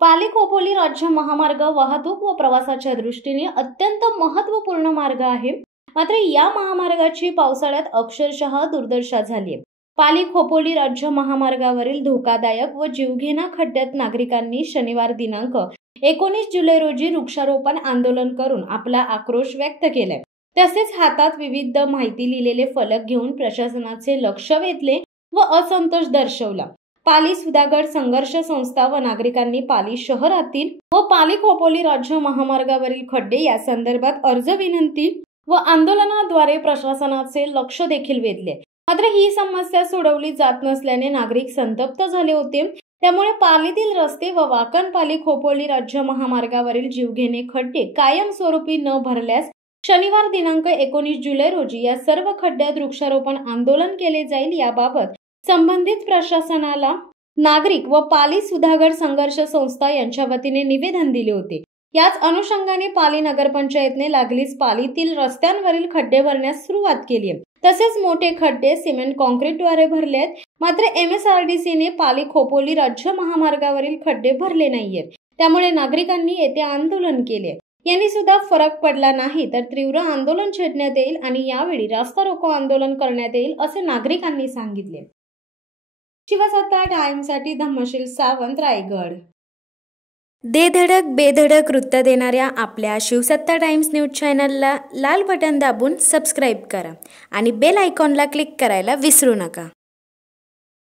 पाली खोपोली राज्य महामार्ग वाहतूक व प्रवासाच्या दृष्टीने अत्यंत महत्त्वपूर्ण मार्ग आहे। मात्र या महामार्गाची पावसाळ्यात अक्षरशः दुर्दशा झाली आहे। पाली खोपोली राज्य महामार्गावरील धोकादायक व जीवघेणा खड्ड्यात नागरिकांनी शनिवार दिनांक 19 जुलै रोजी वृक्षारोपण आंदोलन करून आपला आक्रोश व्यक्त केलाय। तसेच हातात विविध माहिती लिहिलेले फलक घेऊन प्रशासनाचे लक्ष वेधले व असंतोष दर्शवला। पाली सुधागड संघर्ष संस्था व नागरिकांनी पाली शहरातील व पाली खोपोली राज्य महामार्गावरील खड्डे या संदर्भात अर्ज विनंती व आंदोलनाद्वारे प्रशासनाचे लक्ष देखील वेधले। मात्र ही समस्या सोडवली जात नसल्याने नागरिक संतप्त झाले होते। त्यामुळे पालीतील रस्ते व वाकण पाली खोपोली राज्य महामार्गावरील जीवघेणे खड्डे कायमस्वरूपी न भरल्यास शनिवार दिनांक 19 जुलै रोजी या सर्व खड्ड्यात वृक्षारोपण आंदोलन केले जाईल। याबाबत संबंधित प्रशासनाला नागरिक व पाली सुधागड संघर्ष संस्था यांच्या वतीने निवेदन दिले होते। याच अनुषंगाने पाली नगरपंचायतने लागलीच पालीतील रस्त्यांवरील खड्डे भरण्यास सुरुवात केली आहे। तसेच मोठे खड्डे सिमेंट कॉन्क्रीटद्वारे भरले आहेत। मात्र MSRDCने पाली खोपोली राज्य महामार्गावरील खड्डे भरले नाहीयेत। त्यामुळे नागरिकांनी येथे आंदोलन केले। यांनी सुद्धा फरक पडला नाही तर तीव्र आंदोलन छेडण्यात येईल आणि यावेळी रास्ता रोको आंदोलन करण्यात येईल असे नागरिकांनी सांगितले। शिवसत्ता टाइम्ससाठी धम्मशील सावंत, रायगड। धडक बेधडक वृत्त देणाऱ्या आपल्या शिवसत्ता टाइम्स न्यूज चॅनलला लाल बटन दाबून सबस्क्राईब करा आणि बेल आयकॉनला क्लिक करायला विसरू नका।